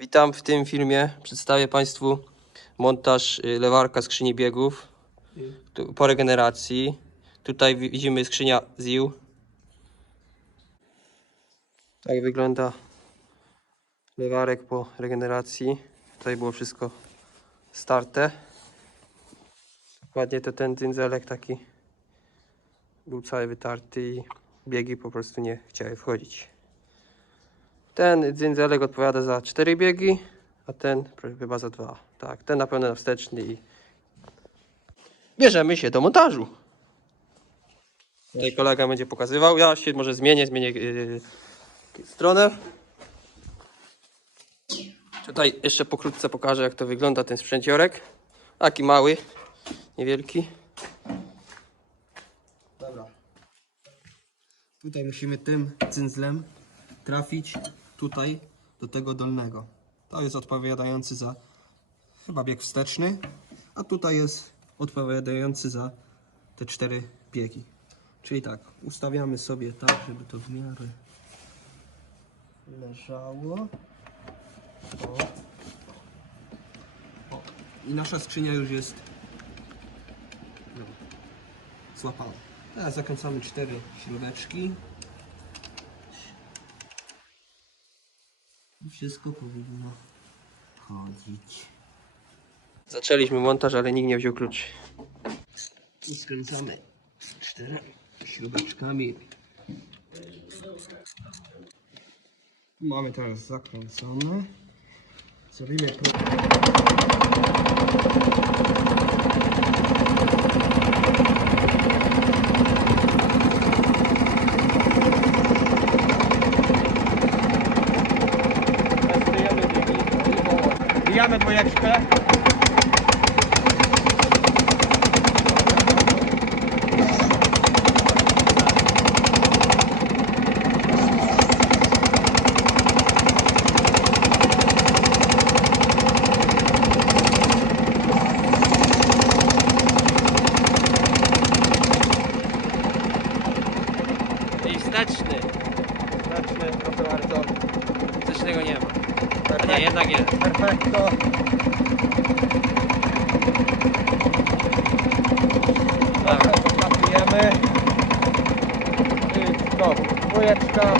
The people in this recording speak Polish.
Witam w tym filmie. Przedstawię Państwu montaż y, lewarka skrzyni biegów po regeneracji. Tutaj wi- widzimy skrzynia ZIL. Tak wygląda lewarek po regeneracji. Tutaj było wszystko starte. Dokładnie to ten dzyndzelek taki był cały wytarty i biegi po prostu nie chciały wchodzić. Ten dzyndzelek odpowiada za 4 biegi, a ten chyba za 2. Tak, ten na pewno na wsteczny i bierzemy się do montażu. Tutaj kolega będzie pokazywał. Ja się może zmienię, zmienię yy, stronę. Tutaj jeszcze pokrótce pokażę jak to wygląda ten sprzęciorek. Taki mały, niewielki. Dobra. Tutaj musimy tym cynzlem trafić tutaj do tego dolnego. To jest odpowiadający za chyba bieg wsteczny, a tutaj jest odpowiadający za te cztery biegi. Czyli tak, ustawiamy sobie tak, żeby to w miarę leżało. O. O. I nasza skrzynia już jest no, złapana. Teraz zakręcamy cztery śrubeczki. Wszystko powinno chodzić. Zaczęliśmy montaż, ale nikt nie wziął kluczy. I skręcamy cztery śrubeczkami. Mamy teraz zakręcone. Zrobimy pro... Wbijamy dwójeczkę. I wsteczny. Zaczny, proszę bardzo. Wstecznego nie ma. A nie, jednak jest. Perfekto. Dobra. Zapakujemy. I znowu dwójeczka.